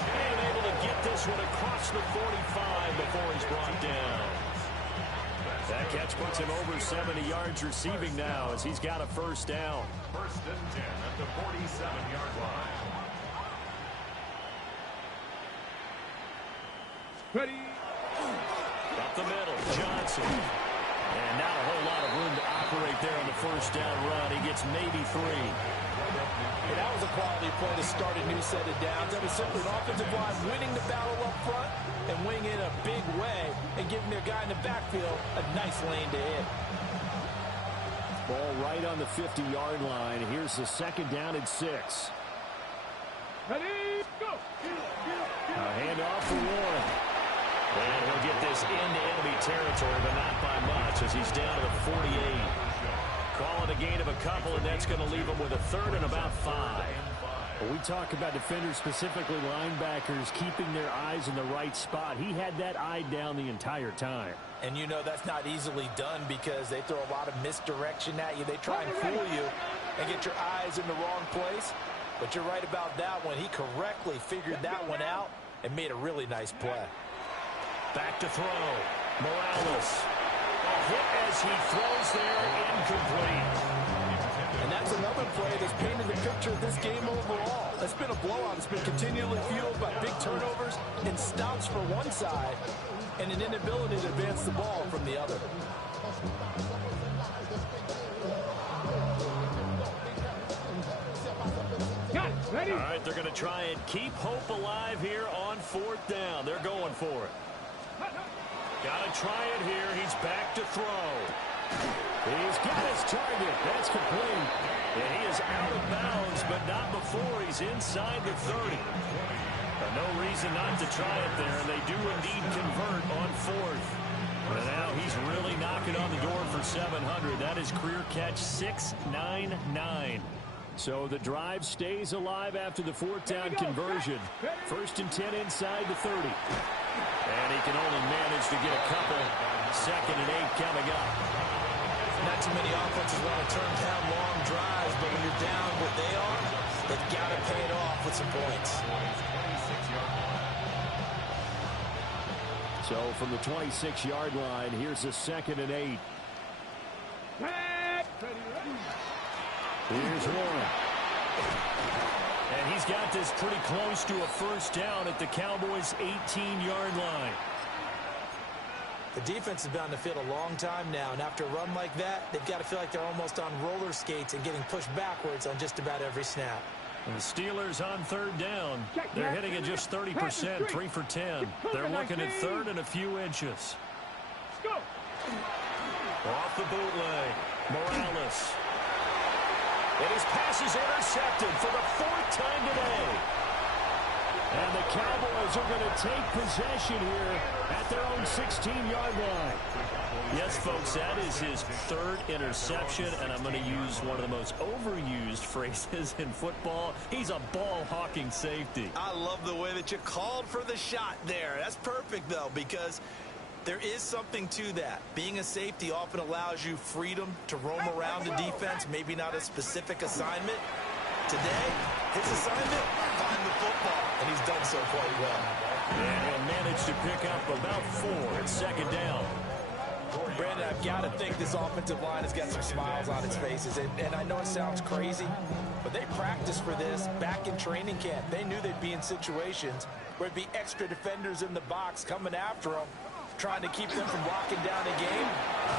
And able to get this one across the 45 before he's brought down. That catch puts him over 70 yards receiving now as he's got a 1st down. First and 10 at the 47-yard line. Ready. Up the middle, Johnson. And not a whole lot of room to operate there on the first down run. He gets maybe 3. And that was a quality play to start a new set of downs. That was simply an offensive line winning the battle up front and winning in a big way and giving their guy in the backfield a nice lane to hit. Ball right on the 50-yard line. Here's the second down and 6. Ready, go. A handoff for Warren. And he'll get this into enemy territory, but not by much as he's down to the 48. Call it a gain of a couple, and that's going to leave him with a third and about 5. When we talk about defenders, specifically linebackers, keeping their eyes in the right spot. He had that eye down the entire time. And you know that's not easily done because they throw a lot of misdirection at you. They try and fool you and get your eyes in the wrong place. But you're right about that one. He correctly figured that one out and made a really nice play. Back to throw. Morales. A hit as he throws there, incomplete. And that's another play that's painted the picture of this game overall. It's been a blowout. It's been continually fueled by big turnovers and stops for one side and an inability to advance the ball from the other. Ready. All right, they're going to try and keep hope alive here on 4th down. They're going for it. Got to try it here. He's back to throw. He's got his target. That's complete. And he is out of bounds, but not before he's inside the 30. But no reason not to try it there, and they do indeed convert on 4th. And now he's really knocking on the door for 700. That is career catch 699. So the drive stays alive after the 4th down conversion. First and 10 inside the 30. And he can only manage to get a couple. 2nd and 8 coming up. Not too many offenses want to turn down long drives, but when you're down what they are, they've got to pay it off with some points. So from the 26-yard line, here's a 2nd and 8. Here's Warren. And he's got this pretty close to a first down at the Cowboys' 18-yard line. The defense has been on the field a long time now, and after a run like that, they've got to feel like they're almost on roller skates and getting pushed backwards on just about every snap. And the Steelers on 3rd down. They're hitting at just 30%, 3 for 10. They're looking at 3rd and a few inches. Off the bootleg, Morales. And his pass is intercepted for the 4th time today. And the Cowboys are going to take possession here at their own 16-yard line. Yes, folks, that is his 3rd interception, and I'm going to use one of the most overused phrases in football. He's a ball-hawking safety. I love the way that you called for the shot there. That's perfect, though, because there is something to that. Being a safety often allows you freedom to roam around the defense, maybe not a specific assignment. Today, his assignment, find the football, and he's done so quite well. And he'll manage to pick up about 4 at 2nd down. Brandon, I've got to think this offensive line has got some smiles on its faces. And I know it sounds crazy, but they practiced for this back in training camp. They knew they'd be in situations where there'd be extra defenders in the box coming after them, trying to keep them from locking down a game.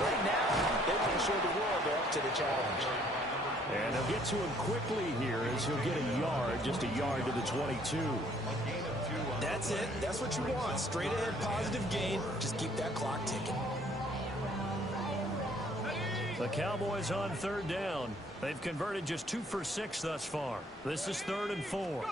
Right now, they want to show the world they're up to the challenge. And they'll get to him quickly here as he'll get a yard, just a yard to the 22. That's it. That's what you want. Straight ahead, positive gain. Just keep that clock ticking. The Cowboys on 3rd down. They've converted just 2 for 6 thus far. This is 3rd and 4. On the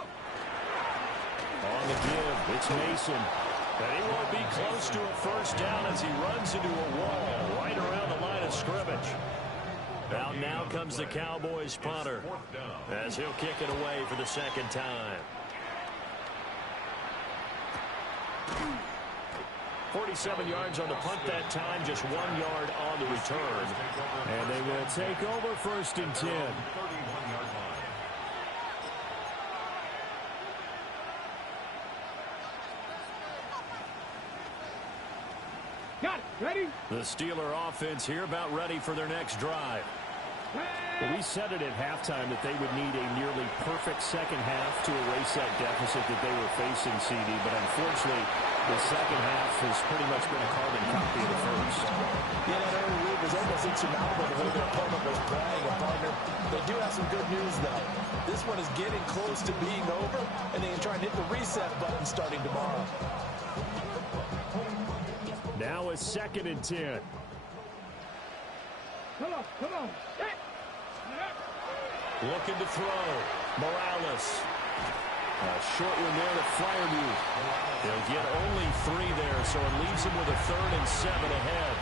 give, it's Mason. And he won't be close to a first down as he runs into a wall right around the line of scrimmage. Now comes the Cowboys punter as he'll kick it away for the 2nd time. 47 yards on the punt that time, just 1 yard on the return. And they will take over 1st and 10. Got it. Ready? The Steeler offense here about ready for their next drive. Well, we said it at halftime that they would need a nearly perfect second half to erase that deficit that they were facing, CD. But unfortunately, the second half has pretty much been a carbon copy of the first. Yeah, that early lead was almost insurmountable the way their opponent was playing. And partner, they do have some good news, though. This one is getting close to being over, and they can try and hit the reset button starting tomorrow. Now a 2nd and 10. Come on. Looking to throw. Morales. A short one there to Fryermuth. They'll get only 3 there, so it leaves them with a 3rd and 7 ahead.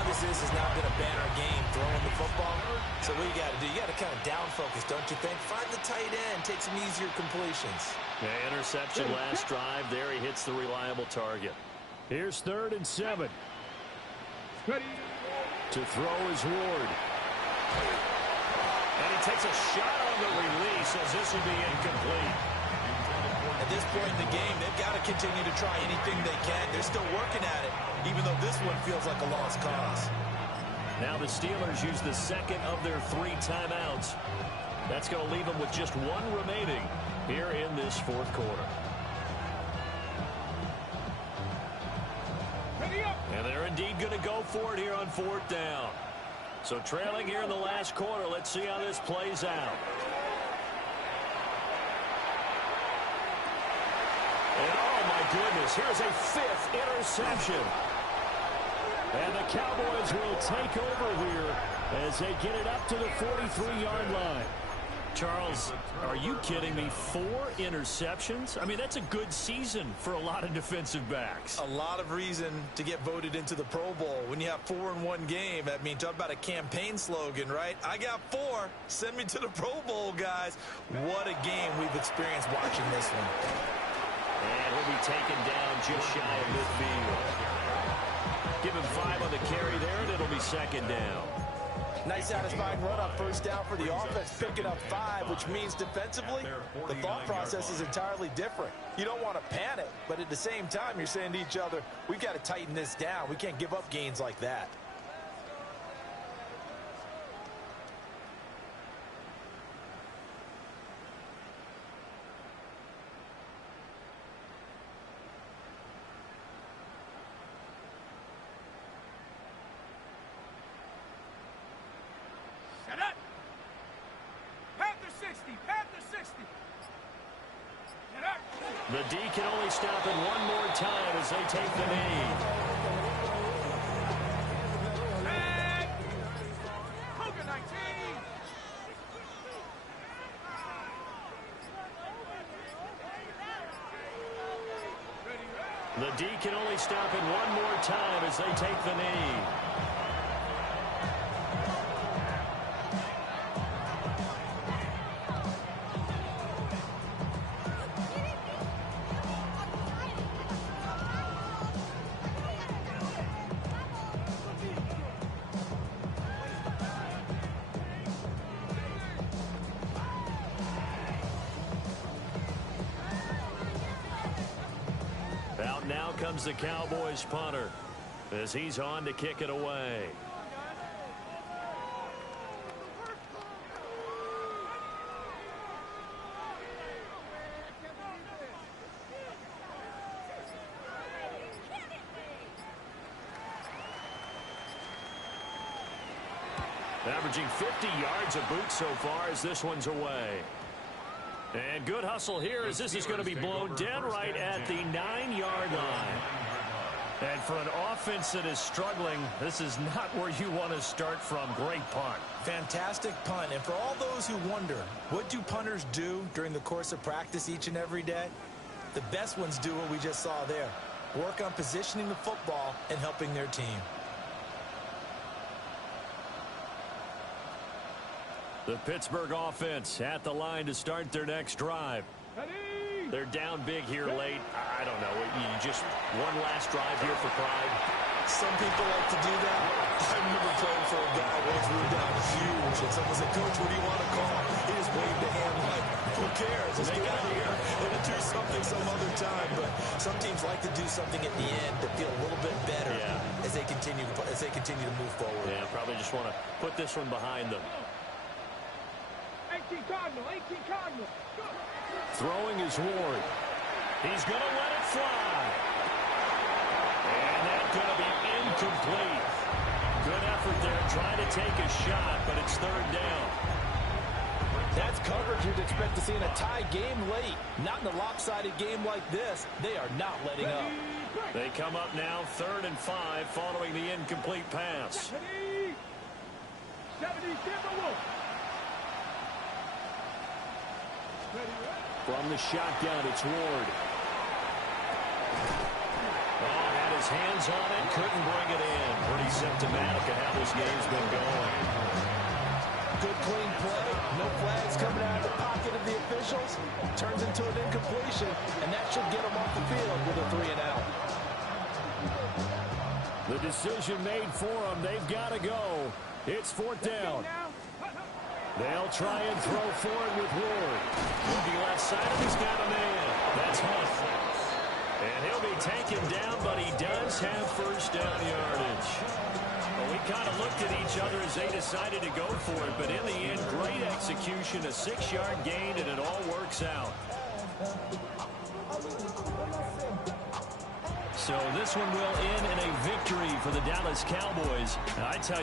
Obviously, this has not been a banner game throwing the football. So what you got to do, you got to kind of down focus, don't you think? Find the tight end, take some easier completions. Yeah, interception last drive. There he hits the reliable target. Here's 3rd and 7. To throw is Ward. And he takes a shot on the release as this will be incomplete. At this point in the game, they've got to continue to try anything they can. They're still working at it, even though this one feels like a lost cause. Now the Steelers use the 2nd of their 3 timeouts. That's going to leave them with just 1 remaining here in this 4th quarter. And they're indeed going to go for it here on 4th down. So trailing here in the last quarter, let's see how this plays out. And oh my goodness, here's a 5th interception. And the Cowboys will take over here as they get it up to the 43-yard line. Charles, are you kidding me? 4 interceptions? I mean, that's a good season for a lot of defensive backs. A lot of reason to get voted into the Pro Bowl. When you have 4 in one game, I mean, talk about a campaign slogan, right? I got 4. Send me to the Pro Bowl, guys. What a game we've experienced watching this one. And he'll be taken down just shy of midfield. Give him 5 on the carry there, and it'll be 2nd down. Nice satisfying run on 1st down for the offense, picking up 5, which means defensively, the thought process is entirely different. You don't want to panic, but at the same time, you're saying to each other, we've got to tighten this down. We can't give up gains like that. The D can only stop it one more time as they take the knee. The D can only stop it one more time as they take the knee. Out now comes the Cowboys punter as he's on to kick it away. Averaging 50 yards a boot so far as this one's away. And good hustle here as this is going to be blown dead right at the 9-yard line. And for an offense that is struggling, this is not where you want to start from. Great punt. Fantastic punt. And for all those who wonder, what do punters do during the course of practice each and every day? The best ones do what we just saw there. Work on positioning the football and helping their team. The Pittsburgh offense at the line to start their next drive. They're down big here late. I don't know. You just one last drive here for pride. Some people like to do that. I remember playing for a guy once we were down huge, and someone said, "Coach, what do you want to call?" He just waved a hand like, "Who cares? Let's get out of here and do something some other time, but some teams like to do something at the end to feel a little bit better as they continue to move forward. Yeah, probably just want to put this one behind them. 18 Cardinal, 18 Cardinal. Throwing is Ward. He's going to let it fly. And that's going to be incomplete. Good effort there trying to take a shot, but it's third down. That's coverage you'd expect to see in a tie game late. Not in a lopsided game like this. They are not letting up. They come up now 3rd and 5 following the incomplete pass. 70 Timberwolves. From the shotgun, it's Ward. Oh, had his hands on it, couldn't bring it in. Pretty symptomatic of how this game's been going. Good clean play. No flags coming out of the pocket of the officials. Turns into an incompletion, and that should get them off the field with a 3 and out. The decision made for them. They've got to go. It's 4th down. They'll try and throw for it with Ward. Looking left side, and he's got a man. That's Hunt. And he'll be taken down, but he does have first down yardage. Well, we kind of looked at each other as they decided to go for it, but in the end, great execution, a 6-yard gain, and it all works out. So this one will end in a victory for the Dallas Cowboys. And I tell you,